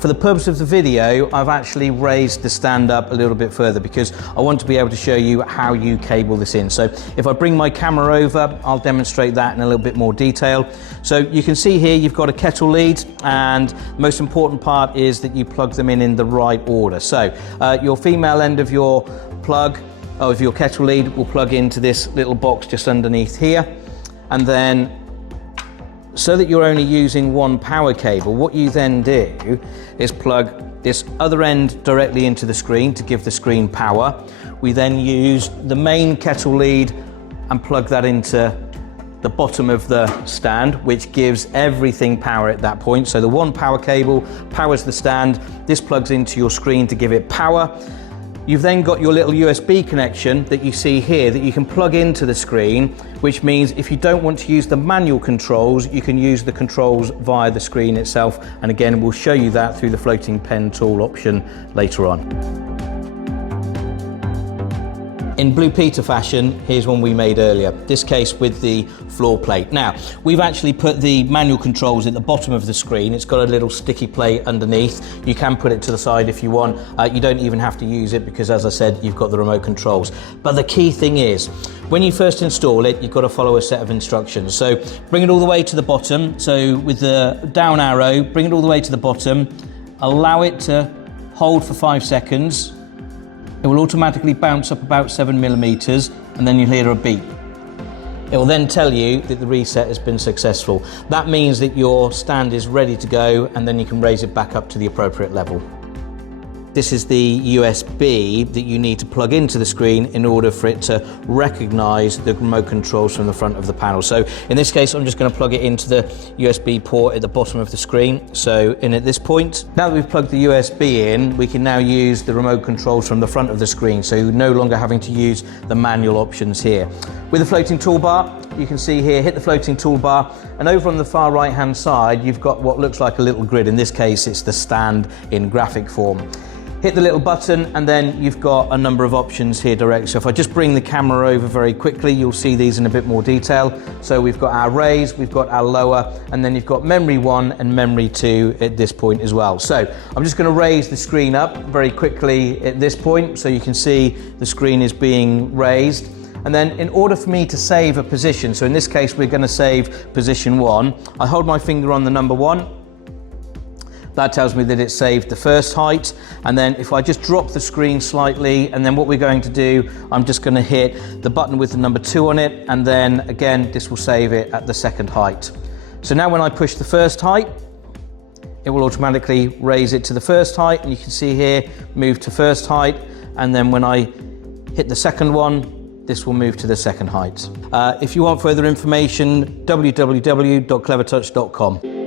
For the purpose of the video, I've actually raised the stand up a little bit further because I want to be able to show you how you cable this in. So if I bring my camera over, I'll demonstrate that in a little bit more detail. So you can see here you've got a kettle lead, and the most important part is that you plug them in the right order. So your female end of your plug, of your kettle lead, will plug into this little box just underneath here, and then so that you're only using one power cable, what you then do is plug this other end directly into the screen to give the screen power. We then use the main kettle lead and plug that into the bottom of the stand, which gives everything power at that point. So the one power cable powers the stand, this plugs into your screen to give it power. You've then got your little USB connection that you see here that you can plug into the screen, which means if you don't want to use the manual controls, you can use the controls via the screen itself. And again, we'll show you that through the floating pen tool option later on. In Blue Peter fashion, here's one we made earlier, this case with the floor plate. Now, we've actually put the manual controls at the bottom of the screen. It's got a little sticky plate underneath. You can put it to the side if you want. You don't even have to use it because, as I said, you've got the remote controls. But the key thing is, when you first install it, you've got to follow a set of instructions. So bring it all the way to the bottom. So with the down arrow, bring it all the way to the bottom, allow it to hold for 5 seconds. It will automatically bounce up about 7mm, and then you'll hear a beep. It will then tell you that the reset has been successful. That means that your stand is ready to go, and then you can raise it back up to the appropriate level. This is the USB that you need to plug into the screen in order for it to recognize the remote controls from the front of the panel. So in this case, I'm just going to plug it into the USB port at the bottom of the screen. So in at this point, now that we've plugged the USB in, we can now use the remote controls from the front of the screen. So you're no longer having to use the manual options here. With the floating toolbar, you can see here, hit the floating toolbar, and over on the far right hand side, you've got what looks like a little grid. In this case, it's the stand in graphic form. Hit the little button, and then you've got a number of options here direct. So if I just bring the camera over very quickly, you'll see these in a bit more detail. So we've got our raise, we've got our lower, and then you've got memory 1 and memory 2 at this point as well. So I'm just going to raise the screen up very quickly at this point, so you can see the screen is being raised. And then in order for me to save a position, so in this case we're going to save position 1, I hold my finger on the number 1. That tells me that it's saved the first height. And then if I just drop the screen slightly, and then what we're going to do, I'm just going to hit the button with the number 2 on it, and then again this will save it at the second height. So now when I push the first height, it will automatically raise it to the first height, and you can see here move to first height, and then when I hit the second one, this will move to the second height. If you want further information, www.clevertouch.com.